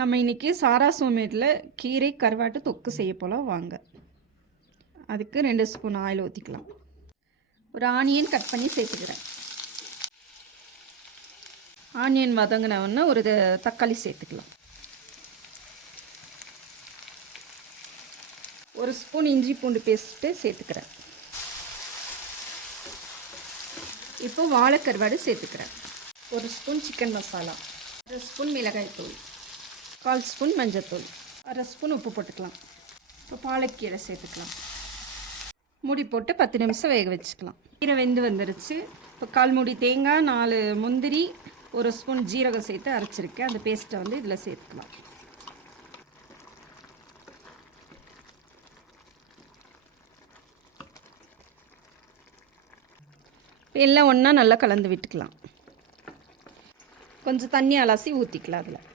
நம்ம இன்றைக்கி சாரா சோமேட்டில் கீரை கருவாட்டு தொக்கு செய்ய போகலாம் வாங்க. அதுக்கு 2 ஸ்பூன் ஆயில் ஊற்றிக்கலாம். ஒரு ஆனியன் கட் பண்ணி சேர்த்துக்கிறேன். ஆனியன் வதங்கினவுடனே ஒரு தக்காளி சேர்த்துக்கலாம். 1 ஸ்பூன் இஞ்சி பூண்டு பேஸ்ட்டு சேர்த்துக்கிறேன். இப்போ வாழைக்கருவாடு சேர்த்துக்கிறேன். 1 ஸ்பூன் சிக்கன் மசாலா, 1 ஸ்பூன் மிளகாய்த்தூள், 1/4 ஸ்பூன் மஞ்சள்தூள், 1/2 ஸ்பூன் உப்பு போட்டுக்கலாம். இப்போ பாலக்கீரை சேர்த்துக்கலாம். மூடி போட்டு 10 நிமிஷம் வேக வச்சுக்கலாம். கீரை வெந்து வந்துருச்சு. இப்போ 1/4 மூடி தேங்காய், 4 முந்திரி, 1 ஸ்பூன் ஜீரகம் சேர்த்து அரைச்சிருக்கேன். அந்த பேஸ்ட்டை இதில் சேர்த்துக்கலாம். எல்லாம் ஒன்றா நல்லா கலந்து விட்டுக்கலாம். கொஞ்சம் தண்ணி அலசி ஊற்றிக்கலாம் அதில்.